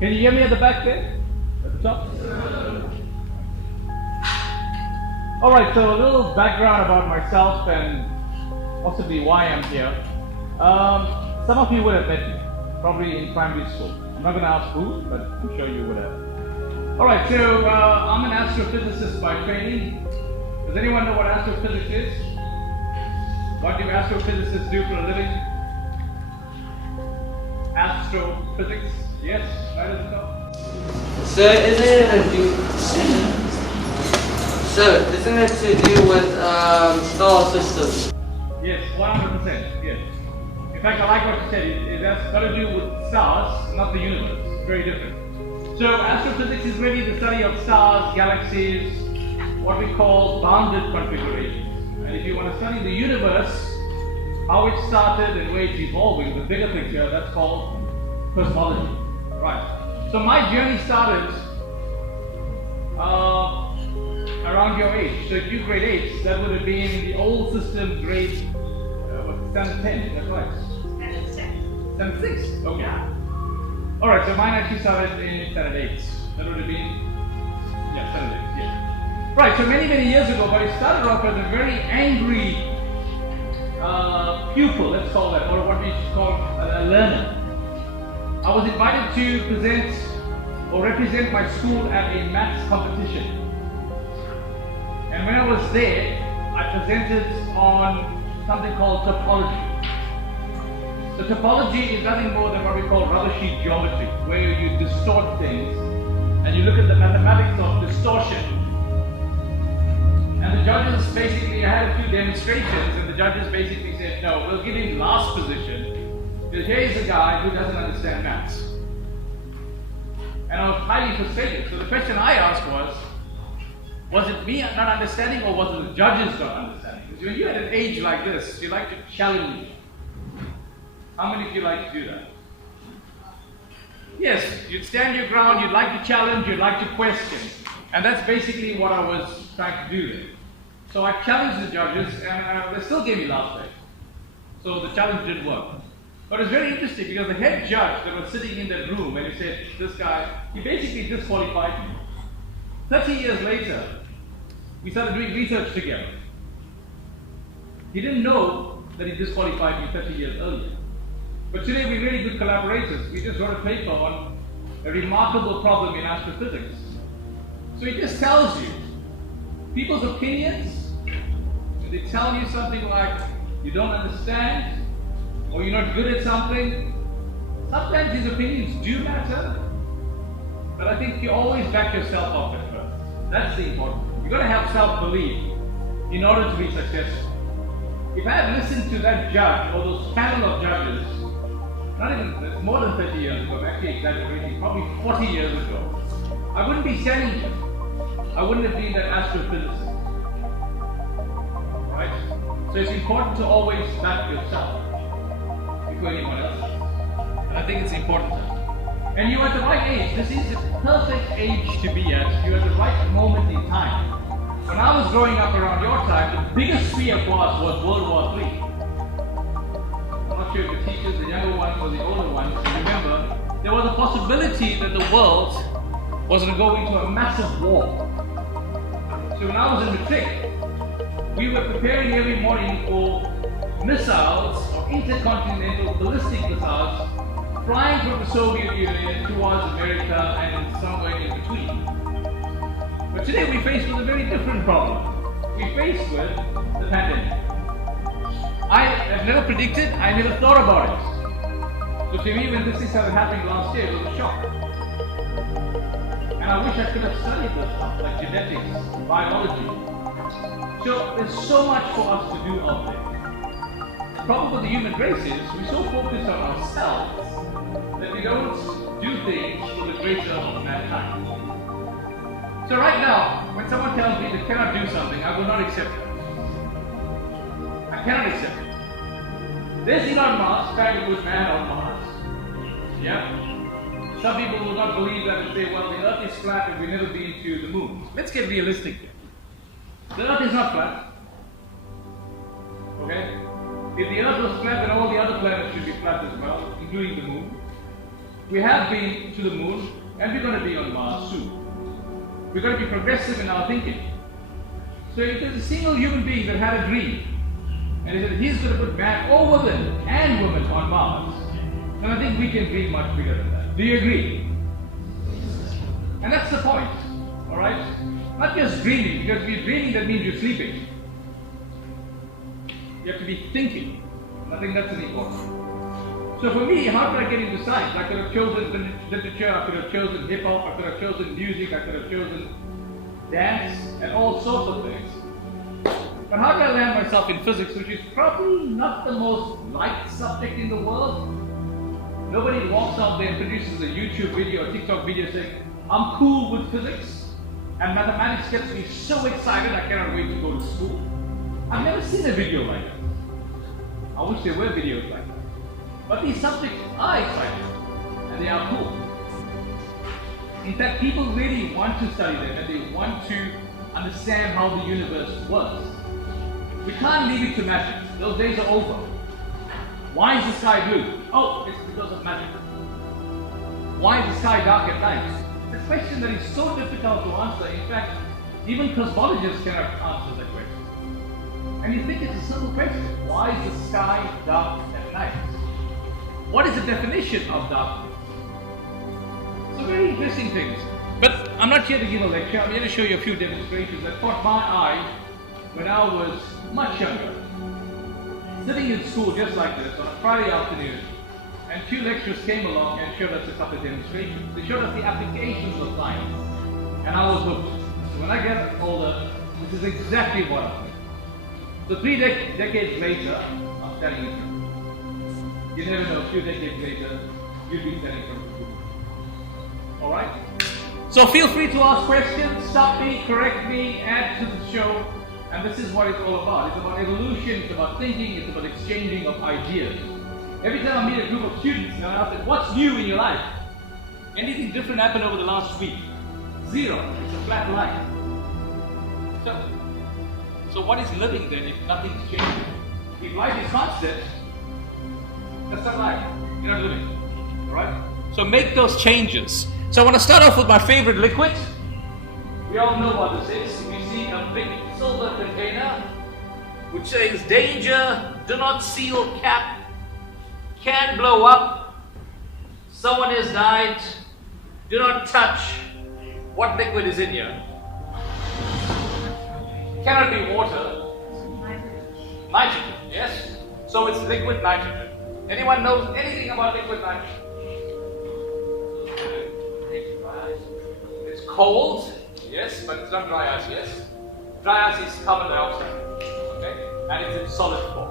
Can you hear me at the back there? At the top? Alright, so a little background about myself and possibly why I'm here. Some of you would have met me, probably in primary school. I'm not going to ask who, but I'm sure you would have. Alright, so I'm an astrophysicist by training. Does anyone know what astrophysics is? What do astrophysicists do for a living? Astrophysics? Yes, right at the top. So isn't it to do with star systems? Yes, 100%, yes. In fact, I like what you said. That's got to do with stars, not the universe. It's very different. So astrophysics is really the study of stars, galaxies, what we call bounded configurations. And if you want to study the universe, how it started and where it's evolving, the bigger picture, that's called cosmology. Right. So my journey started around your age. So if you grade 8, that would have been the old system grade, standard 10, that's right. Standard 6? Okay. Yeah. Alright, so mine actually started in standard 8. That would have been, standard 8, yeah. Right, so many years ago, but it started off as a very angry pupil, let's call that, or what we should call a learner. I was invited to present or represent my school at a maths competition. And when I was there, I presented on something called topology. So topology is nothing more than what we call rubber sheet geometry, where you distort things and you look at the mathematics of distortion. And the judges basically, I had a few demonstrations, and the judges basically said, no, we'll give him last position, because here is a guy who doesn't understand maths. And I was highly frustrated. So the question I asked was it me not understanding, or was it the judges not understanding? Because when you're at an age like this, you like to challenge. How many of you like to do that? Yes, you'd stand your ground, you'd like to challenge, you'd like to question. And that's basically what I was trying to do there. So I challenged the judges, and they still gave me last place. So the challenge didn't work. But it was very interesting because the head judge that was sitting in that room, and he said, this guy, he basically disqualified me. 30 years later, we started doing research together. He didn't know that he disqualified me 30 years earlier. But today we're really good collaborators. We just wrote a paper on a remarkable problem in astrophysics. So it just tells you, people's opinions, if they tell you something like, you don't understand, or you're not good at something, sometimes these opinions do matter, but I think you always back yourself up at first. That's the important thing. You've got to have self-belief in order to be successful. If I had listened to that judge, or those panel of judges, not even, more than 30 years ago, I'm actually exaggerating, probably 40 years ago, I wouldn't be standing here. I wouldn't have been that astrophysicist. Right? So it's important to always back yourself before anyone else. And I think it's important. And you're at the right age. This is the perfect age to be at. You're at the right moment in time. When I was growing up around your time, the biggest fear for us was World War III. I'm not sure if the teachers, the younger ones or the older ones, remember, there was a possibility that the world was going to go into a massive war. So when I was in matric, we were preparing every morning for missiles or intercontinental ballistic missiles flying from the Soviet Union towards America and somewhere in between. But today we're faced with a very different problem. We're faced with the pandemic. I have never predicted, I never thought about it. So to me, when this thing started happening last year, it was a shock. And I wish I could have studied this stuff, like genetics, biology. So there's so much for us to do out there. The problem with the human race is we're so focused on ourselves that we don't do things for the greater of mankind. So right now, when someone tells me they cannot do something, I will not accept it. I cannot accept it. There's Elon Musk trying to put man on Mars. Yeah? Some people will not believe that and say, well, the earth is flat and we've never been to the moon. Let's get realistic here. The earth is not flat. Okay? If the earth was flat, then all the other planets should be flat as well, including the moon. We have been to the moon, and we're going to be on Mars soon. We're going to be progressive in our thinking. So if there's a single human being that had a dream, and he said he's going to put man or woman and woman on Mars, then I think we can dream much bigger than that. Do you agree? And that's the point, all right? Not just dreaming, because if you're dreaming, that means you're sleeping. You have to be thinking. And I think that's an important. So for me, how could I get into science? I could have chosen literature, I could have chosen hip-hop, I could have chosen music, I could have chosen dance, and all sorts of things. But how did I land myself in physics, which is probably not the most liked subject in the world? Nobody walks out there and produces a YouTube video or TikTok video saying, I'm cool with physics, and mathematics gets me so excited I cannot wait to go to school. I've never seen a video like that. I wish there were videos like that. But these subjects are exciting, and they are cool. In fact, people really want to study them, and they want to understand how the universe works. We can't leave it to magic. Those days are over. Why is the sky blue? Oh, it's because of magic. Why is the sky dark at night? It's a question that is so difficult to answer. In fact, even cosmologists cannot answer that question. And you think it's a simple question. Why is the sky dark at night? What is the definition of darkness? So very interesting things. But I'm not here to give a lecture. I'm here to show you a few demonstrations that caught my eye when I was much younger. Sitting in school just like this on a Friday afternoon, and two lecturers came along and showed us a couple of demonstrations. They showed us the applications of science, and I was hooked. So when I get older, this is exactly what I think. So 3 decades later, I'm standing in front. You never know, a few decades later, you'll be standing in front of you. Alright? So feel free to ask questions, stop me, correct me, add to the show. And this is what it's all about. It's about evolution, it's about thinking, it's about exchanging of ideas. Every time I meet a group of students and I ask them, what's new in your life? Anything different happened over the last week? Zero. It's a flat line. So what is living then if nothing's changing? If life is constant, that's not life. You're not living. Alright? So make those changes. So I want to start off with my favorite liquid. We all know what this is. We see a big silver container which says danger, do not seal cap, can blow up, someone has died, do not touch. What liquid is in here? Cannot be water. Nitrogen, yes? So it's liquid nitrogen. Anyone knows anything about liquid nitrogen? It's cold, yes, but it's not dry ice, yes? Dry ice is carbon dioxide, okay? And it's in solid form.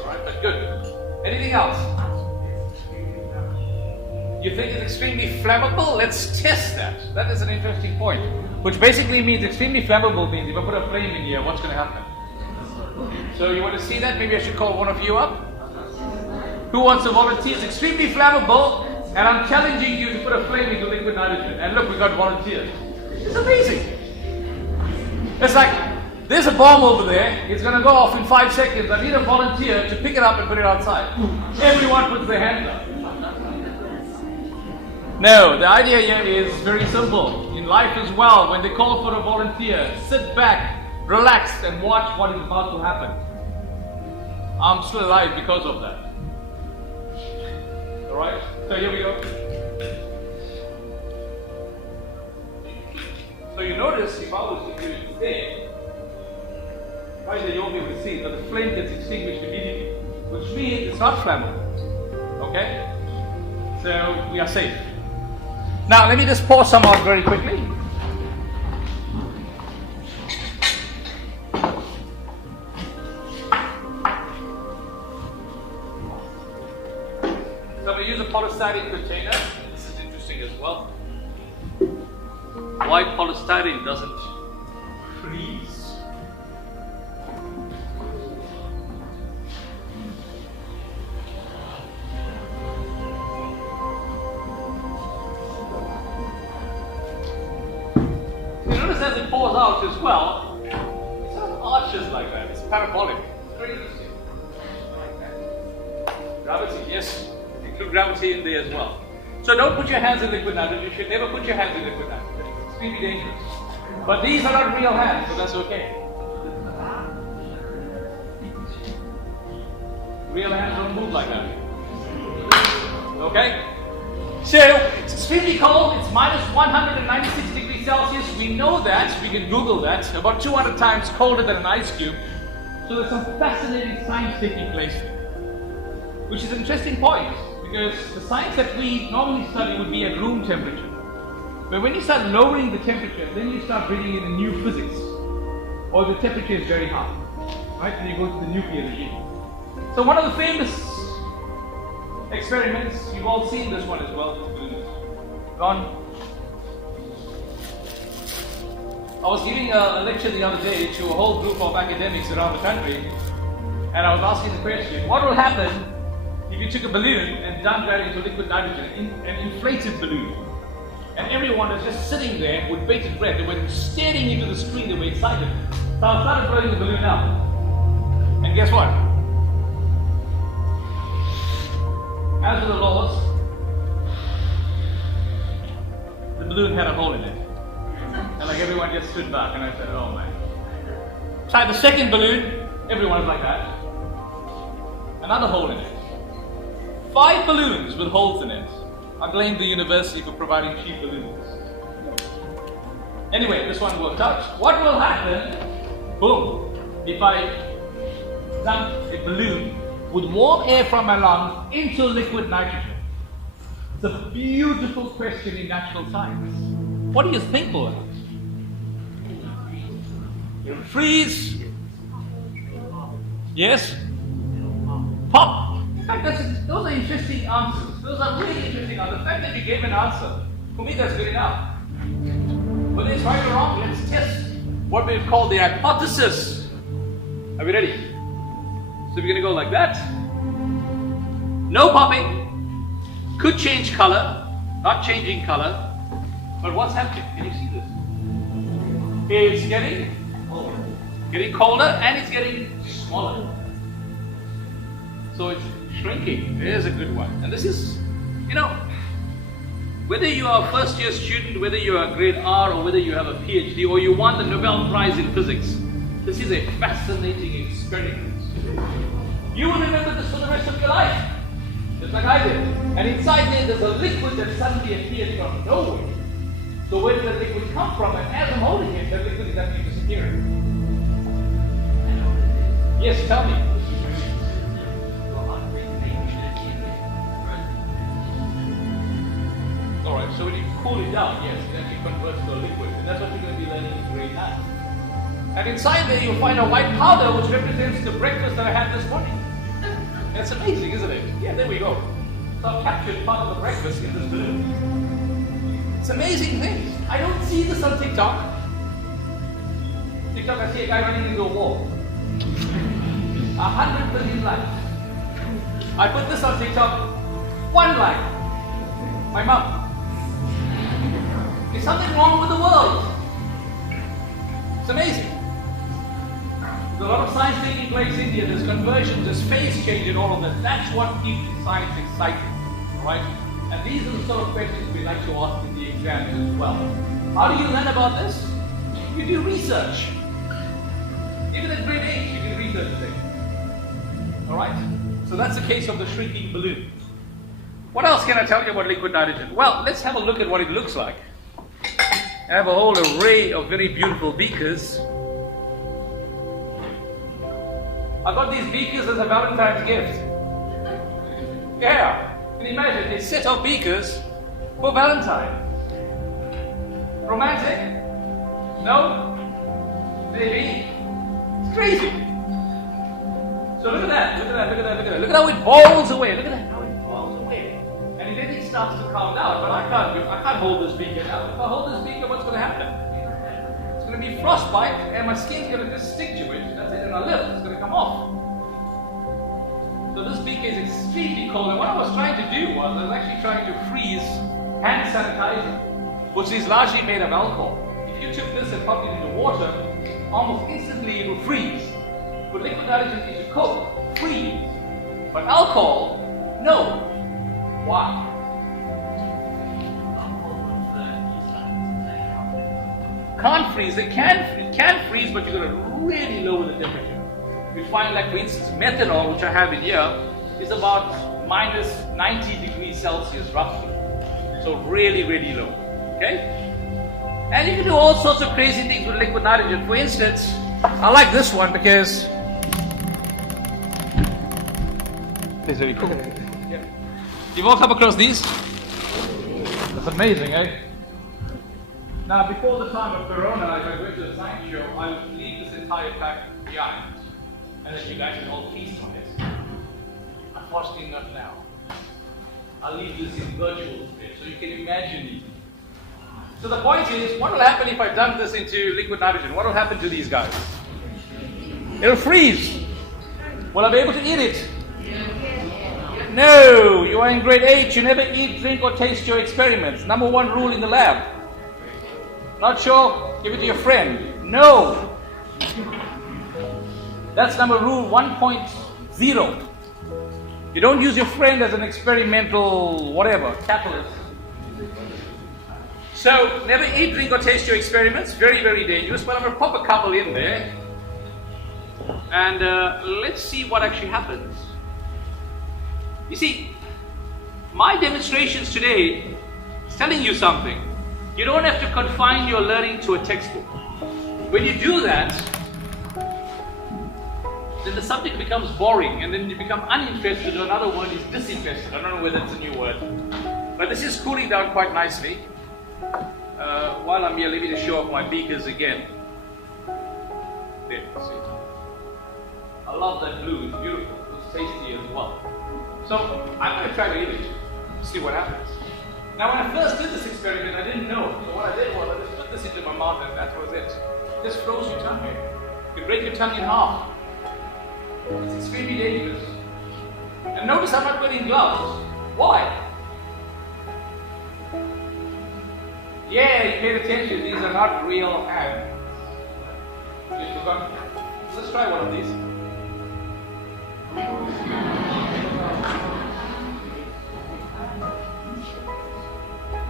Alright, but good. Anything else? You think it's extremely flammable? Let's test that. That is an interesting point. Which basically means extremely flammable means if I put a flame in here, what's going to happen? So you want to see that? Maybe I should call one of you up. Who wants to volunteer? It's extremely flammable, and I'm challenging you to put a flame into liquid nitrogen. And look, we got volunteers. It's amazing. It's like, there's a bomb over there. It's going to go off in 5 seconds. I need a volunteer to pick it up and put it outside. Everyone puts their hands up. No, the idea here is very simple. In life as well, when they call for a volunteer, sit back, relax, and watch what is about to happen. I'm still alive because of that. Alright, so here we go. So you notice, if I was to do it there, right there you won't be able to see it, but the flame gets extinguished immediately, which means it's not flammable. Okay? So we are safe. Now let me just pour some out very quickly. So I'm going to use a polystyrene container. This is interesting as well. Why polystyrene doesn't freeze. As it pours out as well, it sort of arches like that. It's parabolic. It's very interesting. Gravity, yes. Include gravity in there as well. So don't put your hands in liquid nitrogen. You should never put your hands in liquid nitrogen. It's extremely dangerous. But these are not real hands, so that's okay. Real hands don't move like that. Okay? So, it's extremely cold. It's minus 196 degrees Celsius. We know that. We can Google that. About 200 times colder than an ice cube. So there's some fascinating science taking place there. Which is an interesting point. Because the science that we normally study would be at room temperature. But when you start lowering the temperature, then you start bringing in a new physics. Or the temperature is very high. Right? Then you go to the nuclear regime. So one of the famous experiments, you've all seen this one as well. Ron. I was giving a lecture the other day to a whole group of academics around the country, and I was asking the question, what will happen if you took a balloon and dumped that into liquid nitrogen, an inflated balloon? And everyone was just sitting there with bated breath. They were staring into the screen, they were excited. So I started blowing the balloon up. And guess what? As for the laws, the balloon had a hole in it. And like everyone just stood back, and I said, oh man. Tried the second balloon, everyone was like that. Another hole in it. 5 balloons with holes in it. I blamed the university for providing cheap balloons. Anyway, this one worked out. What will happen, boom, if I dump a balloon with warm air from my lungs into liquid nitrogen? It's a beautiful question in natural science. What do you think will happen? It'll freeze. Yes? Pop. In fact, those are interesting answers. Those are really interesting answers. The fact that you gave an answer, for me that's good enough. Whether it's right or wrong, let's test what we've called the hypothesis. Are we ready? So we're going to go like that. No popping. Could change color. Not changing color. But what's happening? Can you see this? It's getting colder and it's getting smaller. So it's shrinking. There's a good one. And this is, whether you are a first year student, whether you are a grade R, or whether you have a PhD, or you won the Nobel Prize in physics, this is a fascinating experiment. You will remember this for the rest of your life, just like I did. And inside there's a liquid that suddenly appeared from nowhere. So where did that liquid come from? And as I'm holding it, that liquid is actually disappearing. Yes, tell me. Alright, so when you cool it down, yes, it actually converts to a liquid. And that's what you're going to be learning in grade 9. And inside there you'll find a white powder which represents the breakfast that I had this morning. That's amazing, isn't it? Yeah, there we go. So I've captured part of the breakfast in this balloon. It's amazing things. I don't see this on TikTok. TikTok, I see a guy running into a wall. 100 billion likes. I put this on TikTok, 1 like. My mom. Is something wrong with the world? It's amazing. There's a lot of science taking place in India. There's conversions, there's phase change and all of that. That's what keeps science exciting. Right? And these are the sort of questions we like to ask in the exams as well. How do you learn about this? You do research. Even at grade 8, you can research things. Alright? So that's the case of the shrinking balloon. What else can I tell you about liquid nitrogen? Well, let's have a look at what it looks like. I have a whole array of very beautiful beakers. I got these beakers as a Valentine's gift. Yeah, can you imagine a set of beakers for Valentine? Romantic? No? Maybe? It's crazy. So look at that, look at that, look at that, look at that. Look at how it falls away. Look at that, how it falls away. And then it starts to calm down. But I can't hold this beaker now. If I hold this beaker, what's going to happen? It's going to be frostbite, and my skin's going to just stick to it. That's it, and my lip is going to come off. So this beaker is extremely cold. And what I was trying to do was I was actually trying to freeze hand sanitizer, which is largely made of alcohol. If you took this and popped it into water, almost instantly it will freeze. But liquid nitrogen is cold, freeze. But alcohol, no. Why? can't freeze. They can freeze, but you've got to really lower the temperature. You find, like, for instance, methanol, which I have in here, is about minus 90 degrees Celsius roughly. So really, really low. Okay? And you can do all sorts of crazy things with liquid nitrogen. For instance, I like this one because it's very cool. Yeah. You've all come across these? That's amazing, eh? Now, before the time of Corona, if I went to a science show, I would leave this entire pack behind, and then you guys can all feast on it. Unfortunately, not now. I'll leave this in virtual space, so you can imagine it. So the point is, what will happen if I dump this into liquid nitrogen? What will happen to these guys? It'll freeze. Will I be able to eat it? No, you are in grade 8. You never eat, drink, or taste your experiments. Number 1 rule in the lab. Not sure? Give it to your friend. No. That's rule 1.0. You don't use your friend as an experimental whatever, catalyst. So, never eat, drink, or taste your experiments. Very, very dangerous. But I'm going to pop a couple in there. And let's see what actually happens. You see, my demonstrations today is telling you something. You don't have to confine your learning to a textbook. When you do that, then the subject becomes boring, and then you become uninterested, or another word is disinterested. I don't know whether it's a new word. But this is cooling down quite nicely. While I'm here, let me just show off my beakers again. There, see. I love that blue, it's beautiful, it's tasty as well. So, I'm going to try to eat it, see what happens. Now, when I first did this experiment, I didn't know. So what I did was, I just put this into my mouth, and that was it. Just froze your tongue here. You break your tongue in half. It's extremely dangerous. And notice I'm not wearing gloves. Why? Yeah, you paid attention. These are not real hands. You forgot. Let's try one of these.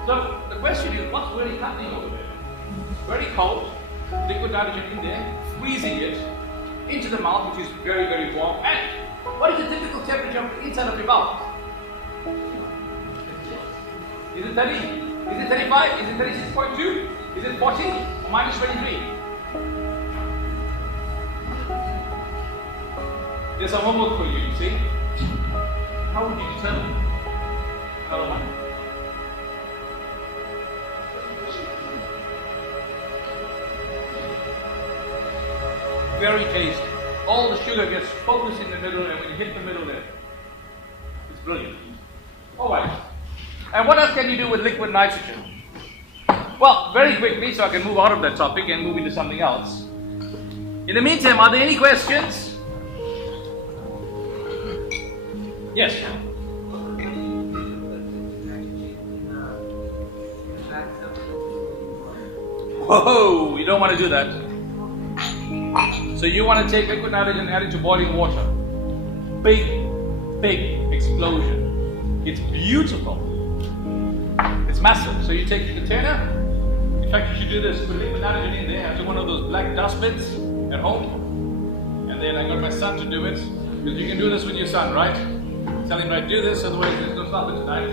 So the question is, what's really happening over there? Very cold, liquid nitrogen in there, freezing it into the mouth, which is very, very warm. And what is the typical temperature of the inside of your mouth? Is it 30? Is it 35? Is it 36.2? Is it 40? Or minus 23? There's some homework for you, you see? How would you determine? Another one. Very tasty. All the sugar gets focused in the middle, and when you hit the middle there, it's brilliant. Alright. And what else can you do with liquid nitrogen? Well, very quickly, so I can move out of that topic and move into something else. In the meantime, are there any questions? Yes. Whoa, you don't want to do that. So you want to take liquid nitrogen and add it to boiling water. Big, big explosion. It's beautiful. It's massive. So you take the container. In fact, you should do this. Put liquid nitrogen in there. I took one of those black dustbins at home. And then I got my son to do it. Because you can do this with your son, right? Tell him, right, do this, otherwise there's no stopping tonight.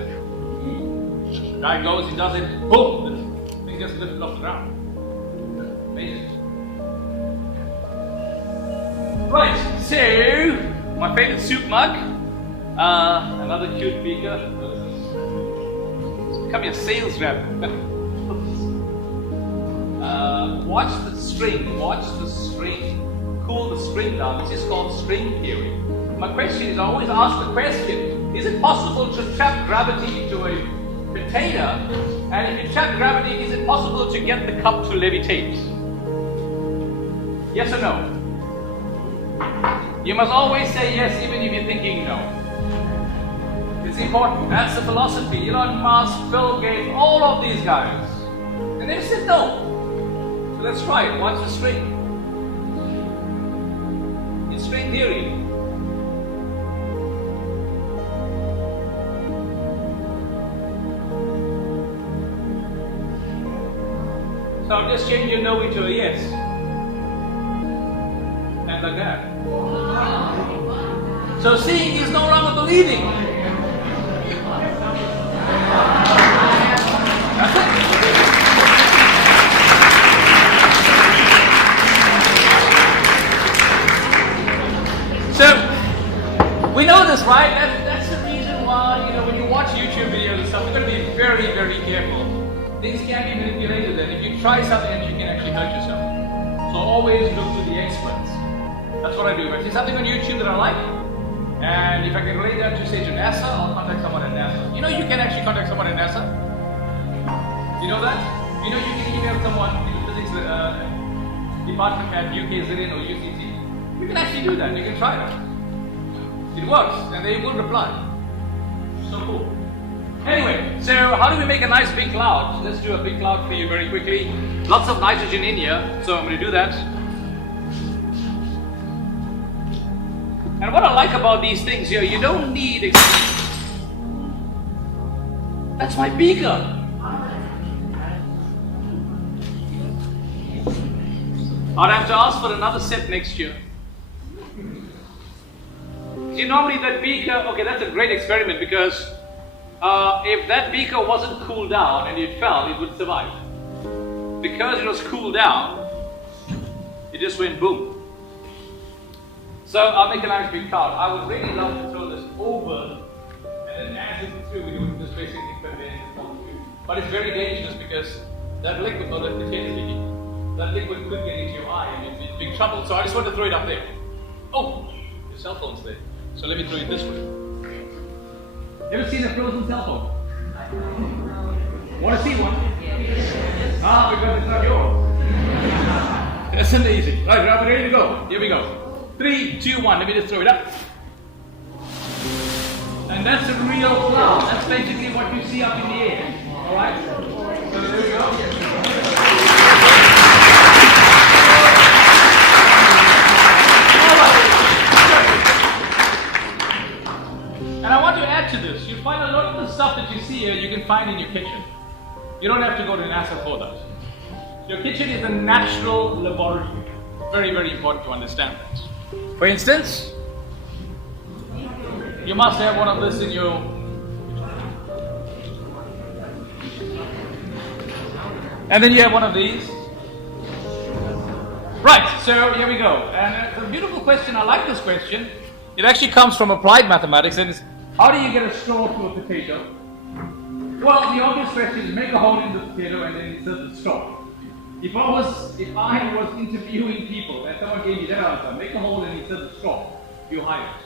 Guy goes, he does it, boom! The thing gets lifted off the ground. Amazing. Right, so, my favorite soup mug. Another cute beaker. It's becoming a sales rep. Watch the string, cool the string down. This is called string theory. My question is, I always ask the question, is it possible to trap gravity into a container? And if you trap gravity, is it possible to get the cup to levitate? Yes or no? You must always say yes, even if you're thinking no. It's important. That's the philosophy. Elon Musk, Bill Gates, all of these guys. And they said no. So let's try it. Watch the string. It's string theory. So now just change your no into a yes. And like that. So seeing is no longer believing. That's it. So, we know this, right? That's the reason why, when you watch YouTube videos and stuff, you're going to be very, very careful. Things can be manipulated, and if you try something, you can actually hurt yourself. So always look to the experts. That's what I do. If I see something on YouTube that I like, and if I can relate that to, say, to NASA, I'll contact someone at NASA. You can actually contact someone at NASA? You know that? You can email someone in the physics department at UKZN or UCT. You can actually do that. You can try that. It works, and they will reply. So cool. Anyway, so how do we make a nice big cloud? Let's do a big cloud for you very quickly. Lots of nitrogen in here, so I'm going to do that. And what I like about these things here, you don't need... That's my beaker. I'd have to ask for another set next year. See, normally that beaker, okay, that's a great experiment because if that beaker wasn't cooled down and it fell, it would survive. Because it was cooled down, it just went boom. So I'll make a nice big cloud. I would really love to throw this over and then as it through, we would just basically put it in and fall through. But it's very dangerous because that liquid, or that potato sticky, that liquid could get into your eye and you'd be in big trouble. So I just want to throw it up there. Oh, your cell phone's there. So let me throw it this way. Ever seen a frozen cell phone? Want to see one? Ah, because it's not yours. That's amazing. Right, we're ready to go. Here we go. 3, 2, 1. Let me just throw it up. And that's a real cloud. That's basically what you see up in the air. Alright? So there we go. And I want to add to this. You find a lot of the stuff that you see here you can find in your kitchen. You don't have to go to NASA for that. Your kitchen is a natural laboratory. Very, very important to understand that. For instance, you must have one of this in your... And then you have one of these. Right, so here we go. And it's a beautiful question. I like this question. It actually comes from applied mathematics, and it's how do you get a straw to a potato? Well, the obvious question is make a hole in the potato and then insert the straw. If I was interviewing people and someone gave me that answer, make a hole and insert the straw, you hire it.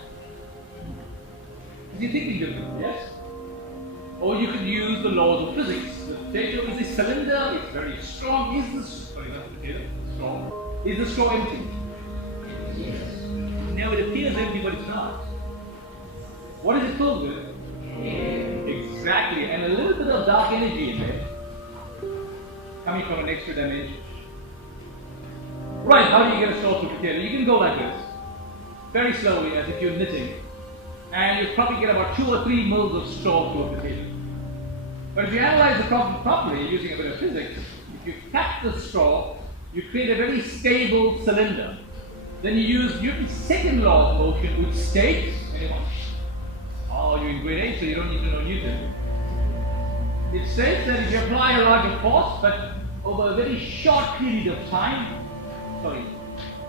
You're thinking different, yes? Or you could use the laws of physics. The potato is a cylinder, it's very strong. Is the straw empty? Yes. Now it appears empty, but it's not. What is it filled with? Exactly, and a little bit of dark energy in there, coming from an extra dimension. Right, how do you get a straw to a potato? You can go like this, very slowly, as if you're knitting, and you'll probably get about 2 or 3 mils of straw to a potato. But if you analyze the problem properly, using a bit of physics, if you tap the straw, you create a very stable cylinder. Then you use Newton's second law of motion, which states, anyone? Oh, you're in grade 8, so you don't need to know Newton. It states that if you apply a larger force, but over a very short period of time,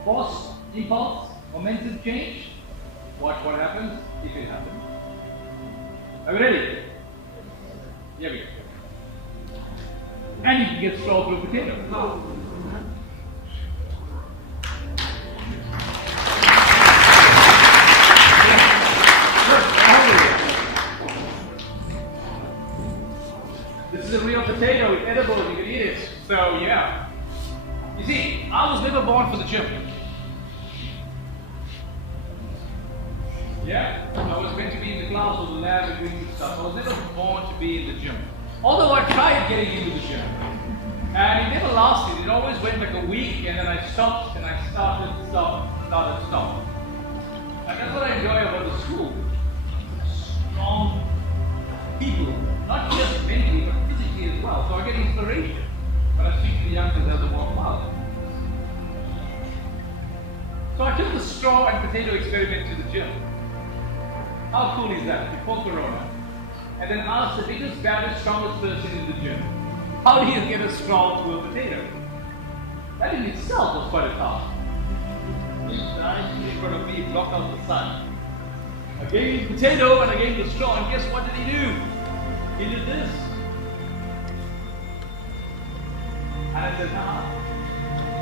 force, impulse, momentum change, watch what happens if it happens. Are we ready? Here we go. And you can get straw through a potato. This is a real potato, it's edible, you can eat it. So yeah. You see, I was never born for the gym. Yeah, I was meant to be in the class or the lab and doing stuff. I was never born to be in the gym. Although I tried getting into the gym. And it never lasted. It always went like a week and then I stopped and I started. And that's what I enjoy about the school. Strong people. Not just mentally, but physically as well. So I get inspiration when I speak to the youngsters as they walk out. So I took the straw and potato experiment to the gym. How cool is that? Before Corona. And then asked the biggest, baddest, strongest person in the gym, how do you get a straw to a potato? That in itself was quite a task. He died in front of me, blocked out the sun. I gave him the potato and I gave him the straw, and guess what did he do? He did this. And I said,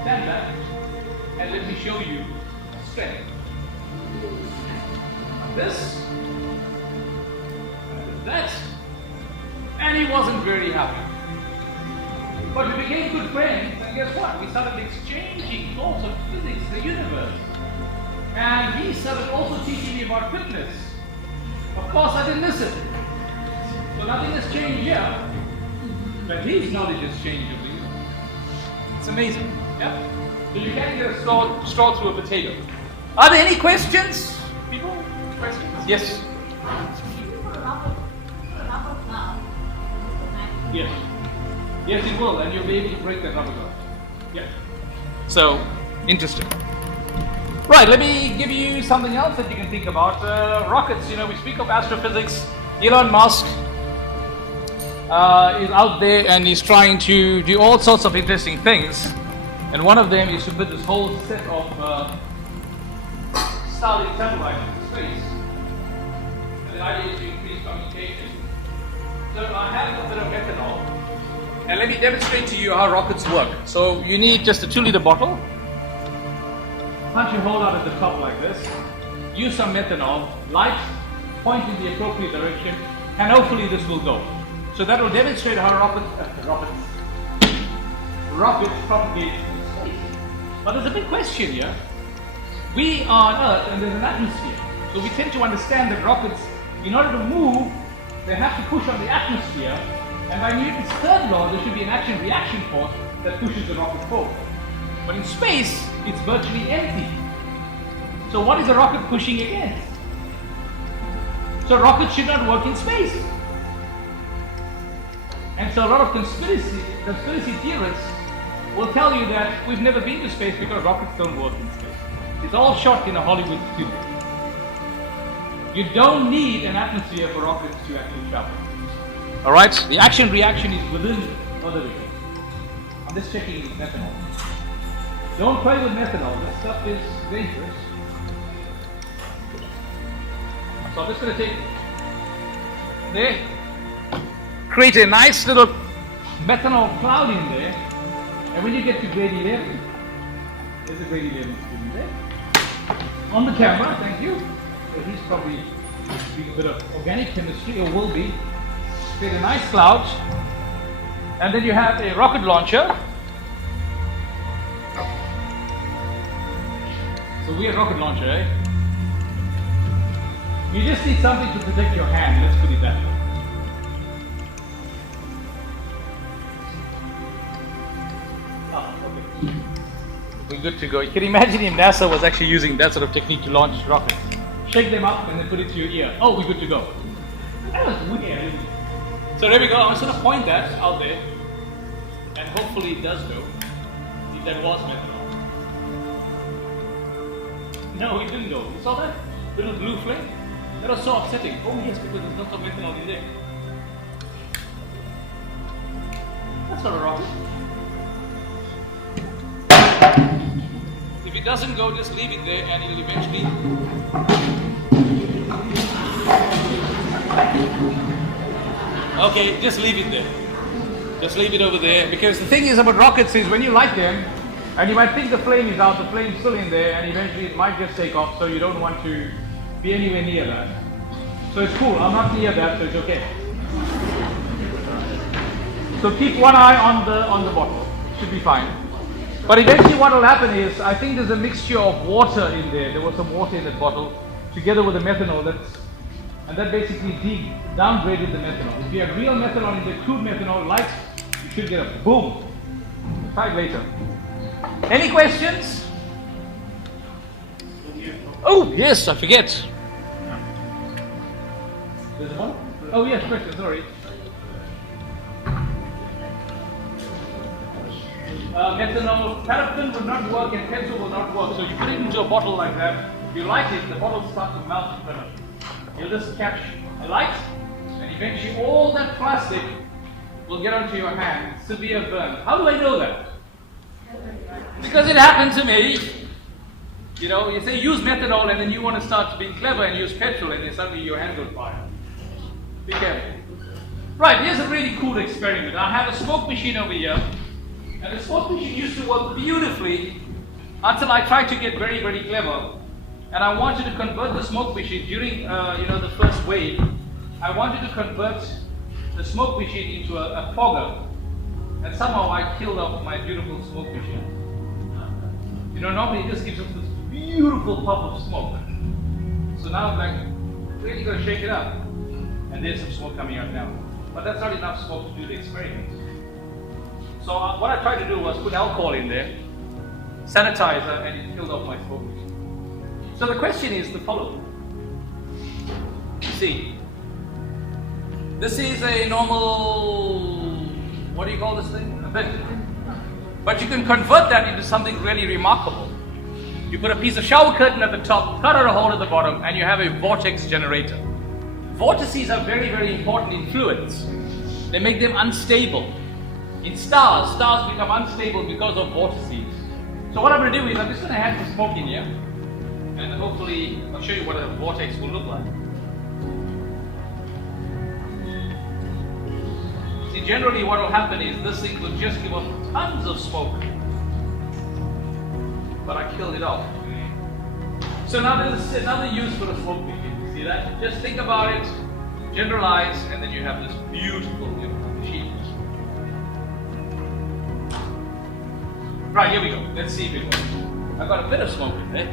stand back and let me show you strength. This, that, and he wasn't very happy. But we became good friends, and guess what? We started exchanging thoughts of physics, the universe. And he started also teaching me about fitness. Of course, I didn't listen. So nothing has changed here. But his knowledge has changed over here. It's amazing. Yeah? So you can't get a straw through a potato. Are there any questions? People? Questions? Yes? Yes. Yes, it will, and you'll be able to break that rubber glove. Yeah. So, interesting. Right, let me give you something else that you can think about. Rockets, we speak of astrophysics. Elon Musk is out there and he's trying to do all sorts of interesting things. And one of them is to put this whole set of Starlink satellites into space. And the idea is to increase communication. So I have a bit of methanol. And let me demonstrate to you how rockets work. So you need just a 2-liter bottle. Punch a hole out at the top like this. Use some methanol. Light, point in the appropriate direction, and hopefully this will go. So that will demonstrate how rockets propagate in space. But there's a big question here. We are on Earth and there's an atmosphere. So we tend to understand that rockets, in order to move, they have to push on the atmosphere. And by Newton's third law, there should be an action-reaction force that pushes the rocket forward. But in space, it's virtually empty. So what is a rocket pushing against? So rockets should not work in space. And so a lot of conspiracy theorists will tell you that we've never been to space because rockets don't work in space. It's all shot in a Hollywood studio. You don't need an atmosphere for rockets to actually travel. Alright, the action-reaction is within. Oh, there we go. I'm just checking methanol. Don't play with methanol, this stuff is dangerous. So I'm just going to take there, create a nice little methanol cloud in there, and when you get to grade 11, there's a grade 11 student there. On the camera, thank you. So he's probably doing a bit of organic chemistry, or will be. Create a nice cloud, and then you have a rocket launcher. So we have rocket launcher, eh? You just need something to protect your hand, let's put it that way. Okay. We're good to go. You can imagine if NASA was actually using that sort of technique to launch rockets. Shake them up and then put it to your ear. Oh, we're good to go. That was weird. So there we go. I'm just going to point that out there, and hopefully it does go. If that was methanol. No, it didn't go. You saw that little blue flame? That was so upsetting. Oh yes, because there's lots of methanol in there. That's not a rocket. If it doesn't go, just leave it there, and it'll eventually. Okay, just leave it there. Just leave it over there. Because the thing is about rockets is when you light them, and you might think the flame is out, the flame's still in there, and eventually it might just take off, so you don't want to be anywhere near that. So it's cool, I'm not near that, so it's okay. So keep one eye on the bottle. It should be fine. But eventually what will happen is, I think there's a mixture of water in there. There was some water in that bottle, together with the methanol, and that basically downgraded the methanol. If you have real methanol in there, crude methanol, light, you should get a boom. Try it later. Any questions? Oh, yes, I forget. There's one? Oh, yes, question, sorry. methanol, paraffin will not work and pencil will not work. So you put it into a bottle like that. If you light it, the bottle starts to melt in front of you. You'll just catch a light, and eventually all that plastic will get onto your hand. Severe burn. How do I know that? Because it happened to me. You know, you say use methanol, and then you want to start being clever and use petrol, and then suddenly your hand on fire. Be careful. Right, here's a really cool experiment. I have a smoke machine over here, and the smoke machine used to work beautifully until I tried to get very, very clever. And I wanted to convert the smoke machine during, the first wave. I wanted to convert the smoke machine into a fogger, and somehow I killed off my beautiful smoke machine. You know, normally it just gives us this beautiful puff of smoke. So now I'm like, really got to shake it up. And there's some smoke coming out now. But that's not enough smoke to do the experiment. So what I tried to do was put alcohol in there, sanitizer, and it killed off my smoke machine. So the question is the following. See, this is a normal, what do you call this thing? A bit. But you can convert that into something really remarkable. You put a piece of shower curtain at the top, cut out a hole at the bottom, and you have a vortex generator. Vortices are very, very important in fluids. They make them unstable. In stars become unstable because of vortices. So what I'm going to do is I'm just going to add some smoke in here, and hopefully I'll show you what a vortex will look like. See, generally what will happen is this thing will just give off tons of smoke. But I killed it off. So now there's another use for the smoke machine. See that? Just think about it, generalize, and then you have this beautiful machine. Right, here we go. Let's see if it works. I've got a bit of smoke in there.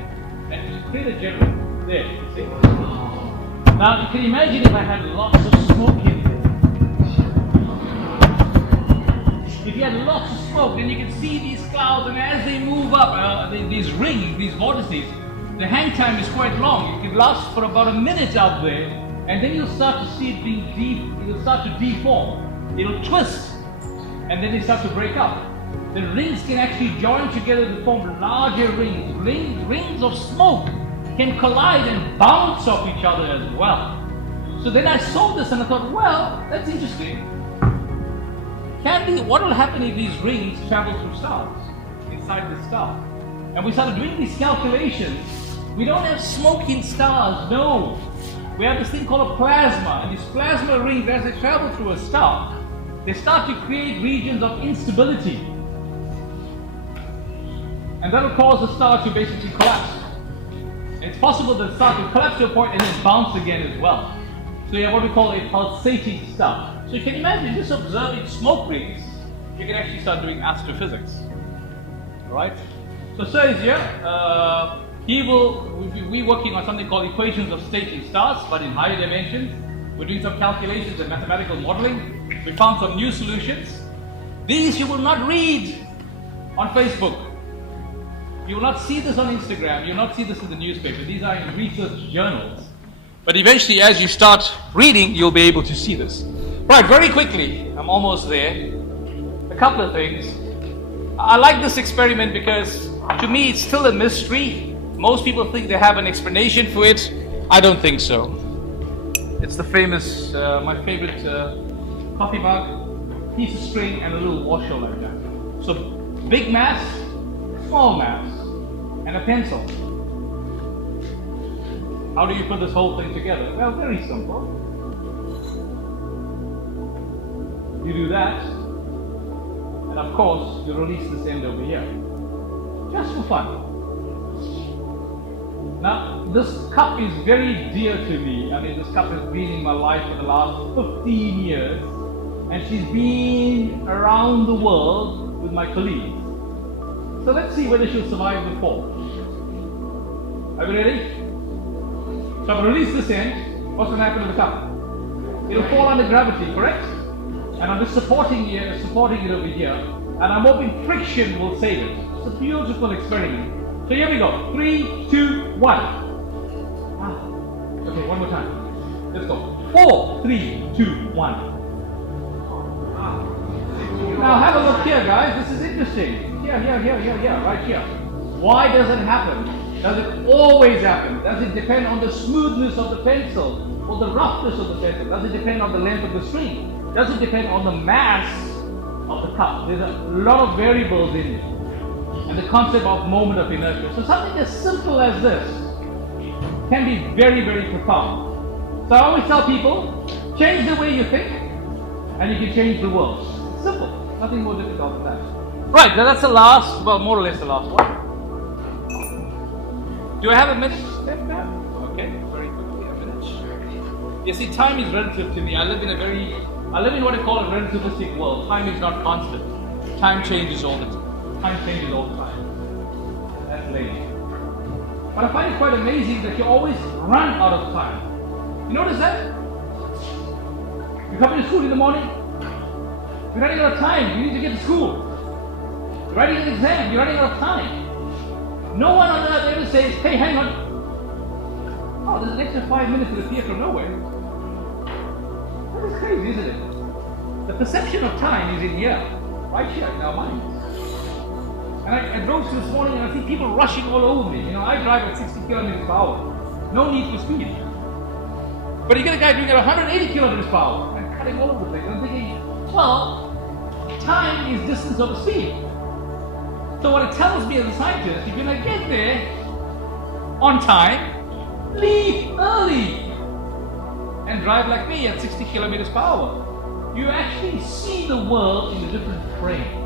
And just create a generator. There, you see? Now you can imagine if I had lots of smoke in there. If you had lots of smoke, then you can see these clouds, and as they move up, these rings, these vortices, the hang time is quite long. It can last for about a minute out there, and then you'll start to see it being it'll start to deform. It'll twist, and then they start to break up. The rings can actually join together to form larger rings. Rings of smoke can collide and bounce off each other as well. So then I saw this and I thought, well, that's interesting. What will happen if these rings travel through stars, inside the star? And we started doing these calculations. We don't have smoke in stars, no. We have this thing called a plasma, and these plasma rings, as they travel through a star, they start to create regions of instability. And that will cause the star to basically collapse. And it's possible that the star can collapse to a point and then bounce again as well. So you have what we call a pulsating star. So you can imagine just observing smoke rings, you can actually start doing astrophysics. Alright? So Sir is here. We're working on something called equations of state in stars, but in higher dimensions. We're doing some calculations and mathematical modeling. We found some new solutions. These you will not read on Facebook. You will not see this on Instagram. You will not see this in the newspaper. These are in research journals. But eventually, as you start reading, you'll be able to see this. Right, very quickly, I'm almost there. A couple of things. I like this experiment because, to me, it's still a mystery. Most people think they have an explanation for it. I don't think so. It's the famous, my favorite coffee mug, piece of string, and a little washer like that. So, big mass, small mass, and a pencil. How do you put this whole thing together? Well, very simple. You do that, and of course, you release this end over here. Just for fun. Now, this cup is very dear to me. I mean, this cup has been in my life for the last 15 years, and she's been around the world with my colleagues. So let's see whether she'll survive the fall. Are we ready? So I'm going to release this end. What's going to happen to the cup? It'll fall under gravity, correct? And I'm just supporting it over here. And I'm hoping friction will save it. It's a beautiful experiment. So here we go. 3, 2, 1. Okay, one more time. Let's go. 4, 3, 2, 1. Now have a look here, guys. This is interesting. here, right here. Why does it happen? Does it always happen? Does it depend on the smoothness of the pencil or the roughness of the pencil? Does it depend on the length of the string? Does it depend on the mass of the cup? There's a lot of variables in it. And the concept of moment of inertia. So something as simple as this can be very, very profound. So I always tell people, change the way you think and you can change the world. It's simple. Nothing more difficult than that. Right, now that's the last, well, more or less the last one. Do I have a minute? Okay, very quickly, a minute. You see, time is relative to me. I live in what I call a relativistic world. Time is not constant. Time changes all the time. Time changes all the time. That's lazy. But I find it quite amazing that you always run out of time. You notice that? You come to school in the morning, you're running out of time. You need to get to school. You're writing an exam, you're running out of time. No one on earth ever says, hey, hang on. Oh, there's an extra 5 minutes to appear from nowhere. That is crazy, isn't it? The perception of time is in here, right here in our minds. And I drove through this morning and I see people rushing all over me. You know, I drive at 60 kilometers per hour. No need for speed. But you get a guy doing at 180 kilometers per hour and cutting all over the place. And I'm thinking, well, time is distance over speed. So what it tells me as a scientist, if you're going to get there on time, leave early and drive like me at 60 kilometers per hour. You actually see the world in a different frame.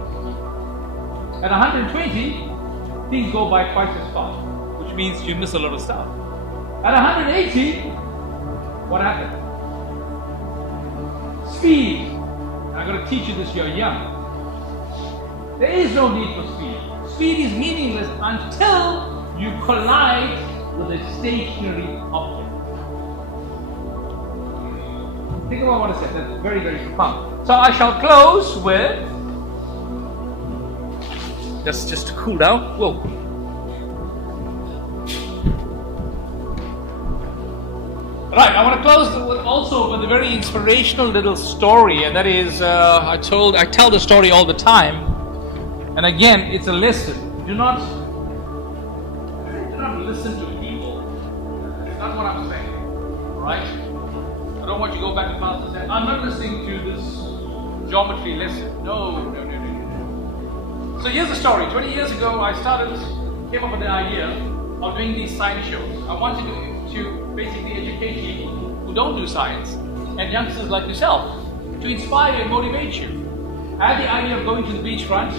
At 120, things go by twice as fast, which means you miss a lot of stuff. At 180, what happened? Speed. I'm going to teach you this, you're young. There is no need for speed. Speed is meaningless until you collide with a stationary object. Think about what I said. That's very, very profound. So I shall close with just to cool down. Whoa. Right, I want to close also with a very inspirational little story, and that is, I tell the story all the time, and again, it's a lesson. Do not listen to people. That's not what I'm saying, right? I don't want you to go back to class and say, I'm not listening to this geometry lesson. No. So here's the story. 20 years ago, I came up with the idea of doing these science shows. I wanted to basically educate people who don't do science and youngsters like yourself to inspire and motivate you. I had the idea of going to the beachfront,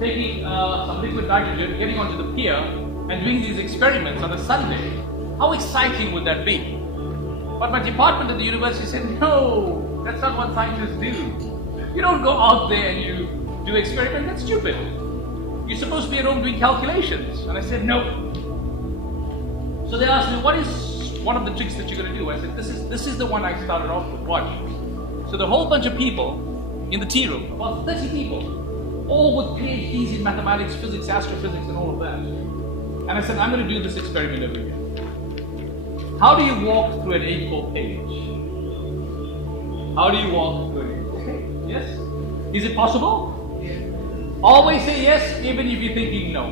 taking some liquid nitrogen, getting onto the pier and doing these experiments on a Sunday. How exciting would that be? But my department at the university said, no, that's not what scientists do. You don't go out there and you do experiments, that's stupid. You're supposed to be at home doing calculations. And I said, no. So they asked me, what is one of the tricks that you're going to do? I said, this is the one I started off with. Watch. So the whole bunch of people in the tea room, about 30 people, all with PhDs in mathematics, physics, astrophysics, and all of that. And I said, I'm going to do this experiment over here. How do you walk through an A4 page? How do you walk through an A4 page? Yes? Is it possible? Always say yes, even if you're thinking no.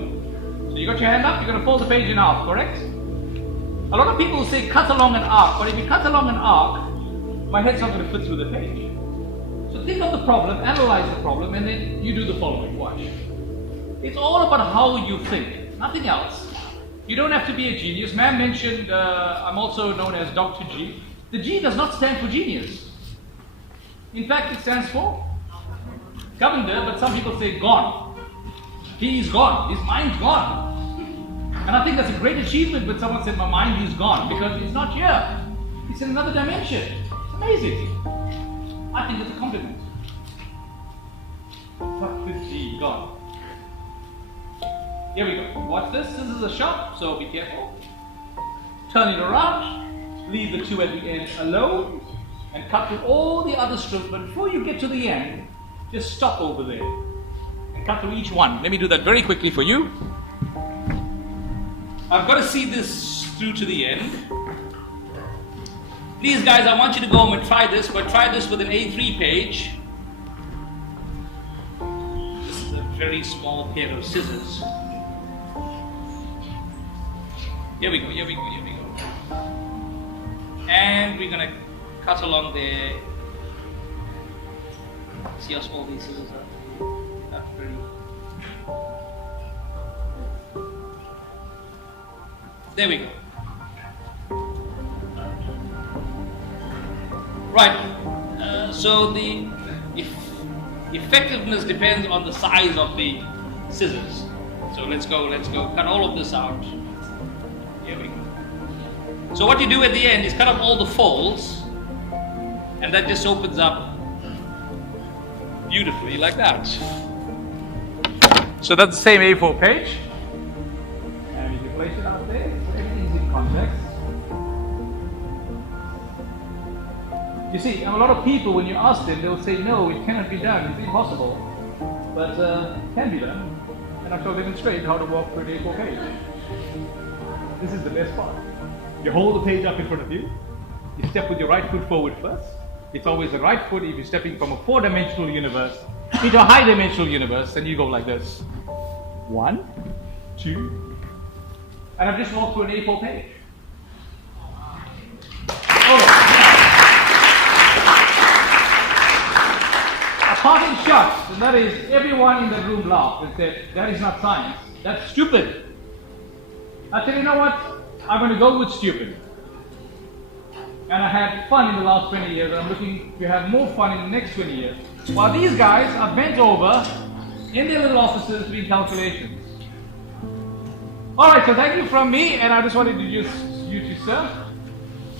So you got your hand up, you're going to fold the page in half, correct? A lot of people say cut along an arc, but if you cut along an arc, my head's not going to fit through the page. So think of the problem, analyze the problem, and then you do the following. Watch. It's all about how you think, nothing else. You don't have to be a genius. Ma'am mentioned I'm also known as Dr. G. The G does not stand for genius. In fact, it stands for Govender, but some people say gone. He is gone. His mind's gone. And I think that's a great achievement when someone said, my mind is gone, because it's not here. It's in another dimension. It's amazing. I think it's a compliment. Dr. G, gone. Here we go. Watch this. This is a shot, so be careful. Turn it around. Leave the two at the end alone. And cut through all the other strips. But before you get to the end, just stop over there. And cut through each one. Let me do that very quickly for you. I've got to see this through to the end. Please guys, I want you to go home and try this, but try this with an A3 page. This is a very small pair of scissors. Here we go. And we're gonna cut along there. See how small these scissors are? That's pretty. There we go. Right. So the effectiveness depends on the size of the scissors. So let's go. Cut all of this out. Here we go. So what you do at the end is cut up all the folds, and that just opens up beautifully like that. So that's the same A4 page. And you can place it out there, so everything's in context. You see, a lot of people, when you ask them, they'll say, no, it cannot be done, it's impossible. But it can be done. And I shall demonstrate how to walk through the A4 page. This is the best part. You hold the page up in front of you. You step with your right foot forward first. It's always the right foot if you're stepping from a 4-dimensional universe into a high-dimensional universe, and you go like this. 1, 2, and I've just walked through an A4 page. Okay. A parting shot, and that is everyone in the room laughed and said, that is not science, that's stupid. I said, you know what? I'm going to go with stupid. And I had fun in the last 20 years. I'm looking to have more fun in the next 20 years. While these guys are bent over in their little offices doing calculations. Alright, so thank you from me, and I just wanted to introduce you to Sir.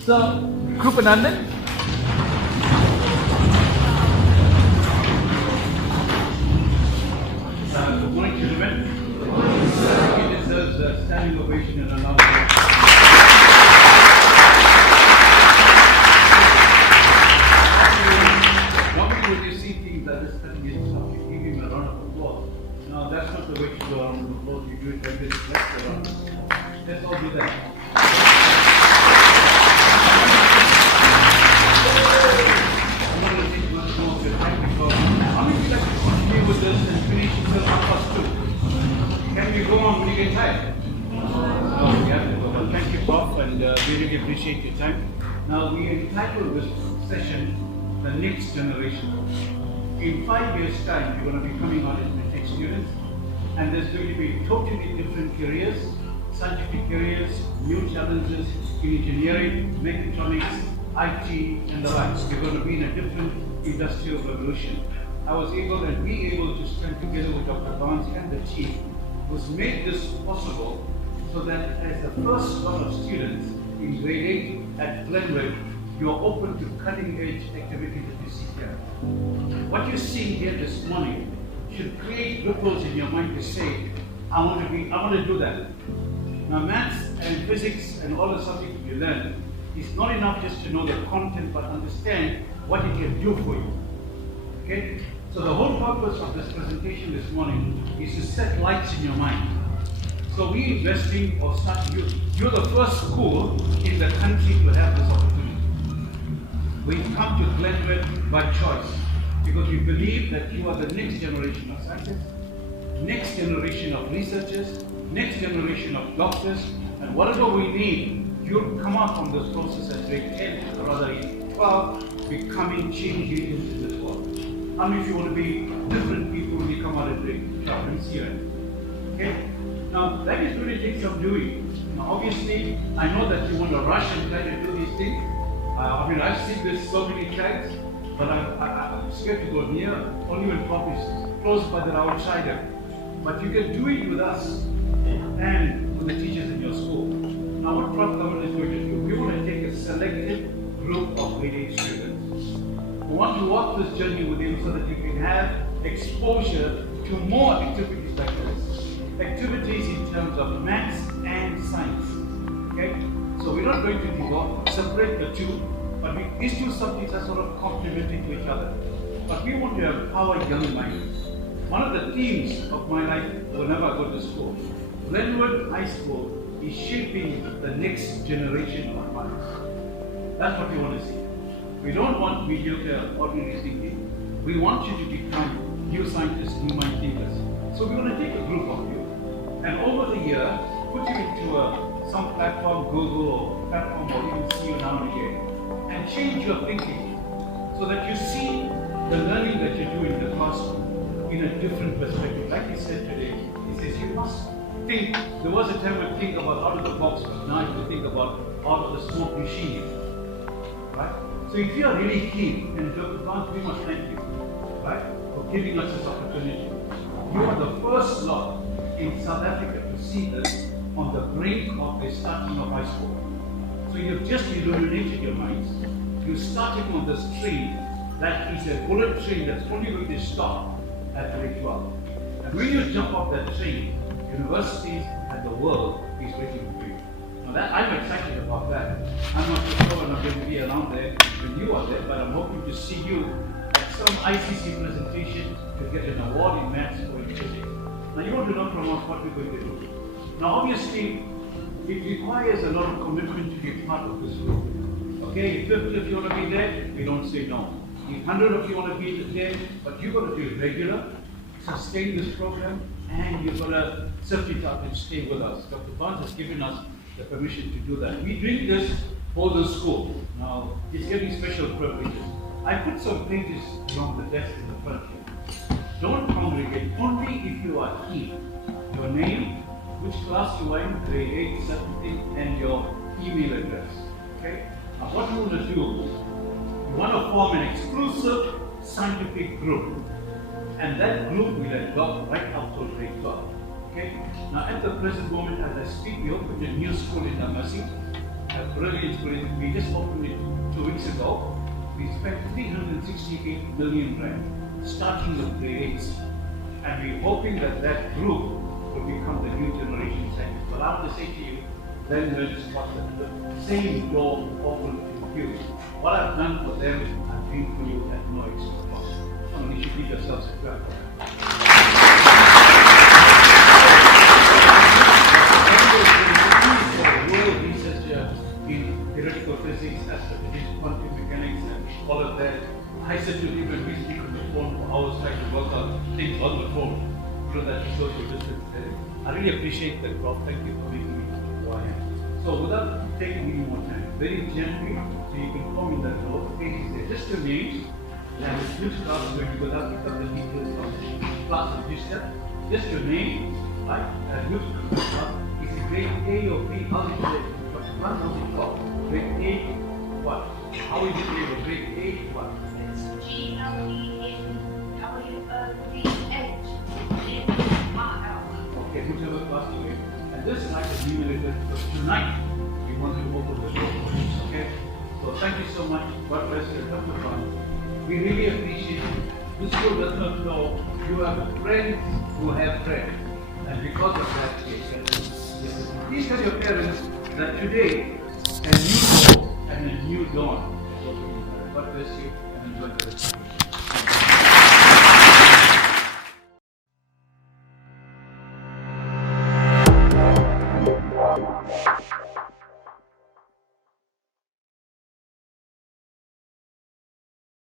So, Krupanandan. Good morning, gentlemen. He deserves a standing ovation and a round of normally when you see things like this cutting edge stuff, you give him a round of applause. Now that's not the way to go around the applause. You do it like this. Let's go around. Let's all do that. I'm not going to take much more of your time because how many of you like to continue with this and finish until 2:30? Can we go on when you get tired? No, we have to go. Well, thank you, Prof, and we really appreciate your time. Now, we entitled this session, The Next Generation. In 5 years' time, you're going to be coming out as tech students, and there's going to be totally different careers, scientific careers, new challenges in engineering, mechatronics, IT, and the like. We're going to be in a different industrial revolution. I was able and being able to stand together with Dr. Barnes and the team was made this possible so that as the first lot of students in grade 8 at Glenwood, you're open to cutting edge activities that you see here. What you're seeing here this morning should create ripples in your mind to say, I want to do that. Now maths and physics and all the subjects you learn is not enough just to know the content but understand what it can do for you. Okay? So the whole purpose of this presentation this morning is to set lights in your mind. So we're investing or starting, you're the first school in the country to have this opportunity. We've come to Glenwood by choice because we believe that you are the next generation of scientists, next generation of researchers, next generation of doctors, and whatever we need, you'll come out from this process at grade 10 or rather 12, becoming change agents in this world. How many of you want to be different people when you come out at grade 12? Let me see that. Okay? Now, that is going to take some doing. Now, obviously, I know that you want to rush and try to do these things. I've seen this so many times, but I'm scared to go near, only when Prof is close by the outsider. But you can do it with us and with the teachers in your school. Now, what Prof Govender is going to do, we want to take a selected group of grade 8 students. We want to walk this journey with you so that you can have exposure to more activities like this. Activities in terms of maths and science. Okay? So we're not going to separate the two, but these two subjects are sort of complementary to each other. But we want to empower young minds. One of the themes of my life whenever I go to school, Glenwood High School is shaping the next generation of minds. That's what we want to see. We don't want mediocre, ordinary thinking. We want you to become new scientists, new mind thinkers. So we're going to take a group of you and over the year put you into some platform, Google or platform, or even see you now and again, and change your thinking so that you see the learning that you do in the classroom in a different perspective. Like he said today, he says you must think. There was a time when think about out of the box, but now you have to think about out of the smoke machine. Right? So if you are really keen, and Dr. Grant, we must thank you, right, for giving us this opportunity. You are the first lot in South Africa to see this on the brink of the starting of high school. So you've just illuminated your minds. You're starting on this train that is a bullet train that's only going to stop at grade 12. And when you jump off that train, universities and the world is waiting for you. Now that, I'm excited about that. I'm not sure I'm going to be around there when you are there, but I'm hoping to see you at some ICC presentation to get an award in maths or in physics. Now you want to know from us what we're going to do. Now obviously, it requires a lot of commitment to be part of this group. Okay, if 50 of you want to be there, we don't say no. If 100 of you want to be there, but you've got to be regular, sustain this program, and you've got to serve it up and stay with us. Dr. Barnes has given us the permission to do that. We drink this for the school. Now, it's getting special privileges. I put some pages around the desk in the front here. Don't congregate, only if you are keen. Your name, which class you are in, grade 8, certain, and your email address. Okay? Now, what you want to do, you want to form an exclusive scientific group. And that group will adopt right up to grade 12. Okay? Now, at the present moment, as I speak, we opened a new school in Namasi, a brilliant school. We just opened it 2 weeks ago. We spent 368 million rand, starting with grade 8. And we're hoping that that group will become the new generation scientists. But I want to say to you, then let's spot the same door open to you. What I've done for them, I'm doing for you at no extra cost. And you should give yourselves a clap for that. Rural researcher in theoretical physics, astrophysics, quantum mechanics, and all of that. I said to him when we speak on the phone for hours trying to work out things on the phone, you know, that social distance. I really appreciate that, Prof. Thank you for making me who I am. So without taking any more time, very gently, so you can form in that note, pages there, just your names, and which class you're going to go. I'll pick up the details of the class register. Just your name, right? And which class. Is it grade A or B? How is it? What does it call? Grade A, what? How is it labeled? Grade A, what? It's Okay, whichever class you're in. And this night is numerated tonight. We want to open the door for you, okay? So thank you so much. God bless you. Dr. Khan. We really appreciate it. This school does not know you have friends who have friends. And because of that, please tell your parents that today a new hope and a new dawn. God bless you and enjoy the rest.